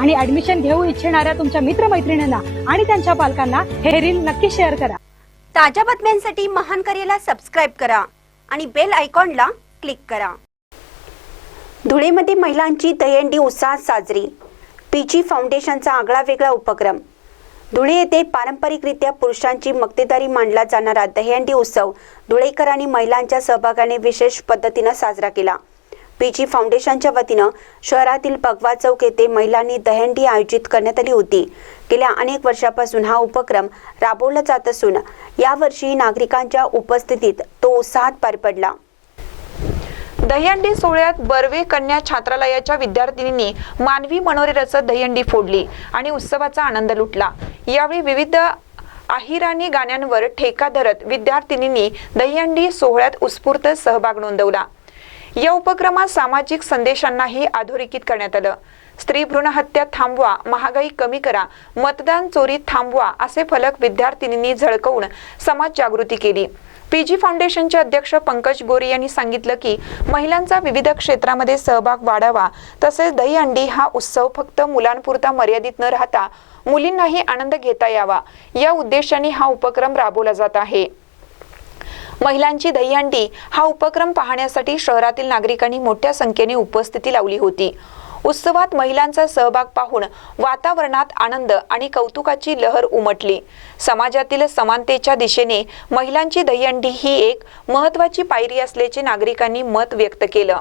आणि ऍडमिशन घेऊ इच्छिणाऱ्या तुमच्या मित्रमैत्रिणींना आणि त्यांच्या पालकांना हे रील नक्की शेअर करा. ताज्या बातम्यांसाठी महान करेला सबस्क्राईब करा आणि बेल आयकॉनला क्लिक करा. धुळेमध्ये महिलांची दहीहंडी उत्साहात साजरी. पीजी फाउंडेशनचा आगळा वेगळा उपक्रम. धुळे येथे पारंपरिकरित्या पुरुषांची मक्तेदारी मांडला जाणारा दहीहंडी उत्सव धुळेकरांनी महिलांच्या सहभागाने विशेष पद्धतीनं साजरा केला. पीजी फाउंडेशनच्या वतीनं शहरातील पगवा चौक येथे महिलांनी दहीहंडी आयोजित करण्यात आली होती. गेल्या अनेक वर्षापासून हा उपक्रम राबवला जात असून यावर्षी नागरिकांच्या उपस्थितीत तो उत्साहात पार पडला. दहीहंडी सोहळ्यात बर्वे कन्या छात्रालयाच्या विद्यार्थिनींनी मानवी मनोरे दहीहंडी फोडली आणि उत्सवाचा आनंद लुटला. यावेळी विविध आहिराणी गाण्यांवर ठेका धरत विद्यार्थिनींनी दहीहंडी सोहळ्यात उत्स्फूर्त सहभाग नोंदवला. या उपक्रमात सामाजिक संदेशांनाही अधोरेखित करण्यात आलं. स्त्री भ्रूण हत्या थांबवा महागाई कमी करा मतदान चोरी थांबवा असे फलक विद्यार्थिनींनी झळकवून समाज जागृती केली. पीजी फाउंडेशनचे अध्यक्ष पंकज गोरे यांनी सांगितलं की महिलांचा विविध क्षेत्रामध्ये सहभाग वाढावा तसेच दहीहंडी हा उत्सव फक्त मुलांपुरता मर्यादित न राहता मुलींनाही आनंद घेता यावा. या उद्देशाने हा उपक्रम राबवला जात आहे. महिलांची दहीहंडी हा उपक्रम पाहण्यासाठी शहरातील नागरिकांनी मोठ्या संख्येने उपस्थिती लावली होती. उत्सवात महिलांचा सहभाग पाहून वातावरणात आनंद आणि कौतुकाची लहर उमटली. समाजातील समानतेच्या दिशेने महिलांची दहीहंडी ही एक महत्वाची पायरी असल्याचे नागरिकांनी मत व्यक्त केलं.